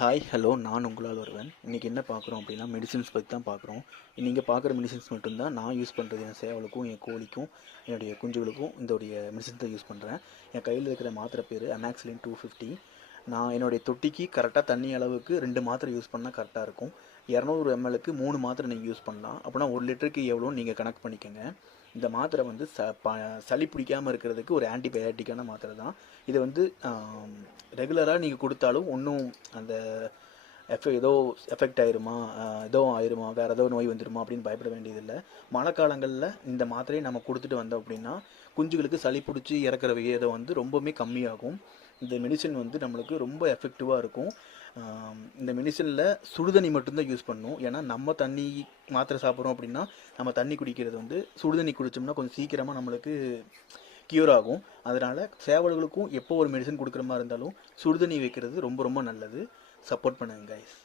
Hi hello நான் உங்களால் ஒருவன். இன்றைக்கி என்ன பார்க்குறோம் அப்படின்னா மெடிசின்ஸ் பற்றி தான் பார்க்குறோம். நீங்கள் பார்க்குற மெடிசின்ஸ் மட்டும்தான் நான் யூஸ் பண்ணுறது. என் சேவலுக்கும் என் கோழிக்கும் என்னுடைய குஞ்சுகளுக்கும் இதோடைய மெடிசின்ஸ் தான் யூஸ் பண்ணுறேன். என் கையில் இருக்கிற மாத்திரை பேர் அமேக்சிலின் 250. நான் என்னுடைய தொட்டிக்கு கரெக்டாக தண்ணி அளவுக்கு 2 மாத்திரை யூஸ் பண்ணால் கரெக்டாக இருக்கும். 200 mlக்கு 3 மாத்திரை நீங்கள் யூஸ் பண்ணலாம். அப்படின்னா 1 லிட்டருக்கு எவ்வளோன்னு நீங்கள் கணக்கு பண்ணிக்கோங்க. இந்த மாத்திரை வந்து சளி பிடிக்காமல் இருக்கிறதுக்கு ஒரு ஆன்டிபயாட்டிக்கான மாத்திரை தான். இது வந்து ரெகுலராக நீங்கள் கொடுத்தாலும் ஒன்றும் அந்த ஏதோ எஃபெக்ட் ஆயிருமா, ஏதோ ஆயிருமா, வேறு ஏதோ நோய் வந்துடுமா அப்படின்னு பயப்பட வேண்டியதில்லை. மழை காலங்களில் இந்த மாத்திரையை நம்ம கொடுத்துட்டு வந்தோம் அப்படின்னா குஞ்சுகளுக்கு சளி பிடிச்சி இறக்குற விகிதம் வந்து ரொம்பவுமே கம்மியாகும். இந்த மெடிசன் வந்து நம்மளுக்கு ரொம்ப எஃபெக்டிவாக இருக்கும். இந்த மெடிசனில் சுடுதண்ணி மட்டும்தான் யூஸ் பண்ணணும். ஏன்னா நம்ம தண்ணி மாத்திரை சாப்பிட்றோம் அப்படின்னா நம்ம தண்ணி குடிக்கிறது வந்து சுடுதண்ணி குடித்தோம்னா கொஞ்சம் சீக்கிரமாக நம்மளுக்கு க்யூர் ஆகும். அதனால் சேவல்களுக்கும் எப்போ ஒரு மெடிசன் கொடுக்குற மாதிரி இருந்தாலும் சுடுதண்ணி வைக்கிறது ரொம்ப ரொம்ப நல்லது. சப்போர்ட் பண்ணுங்க கைஸ்.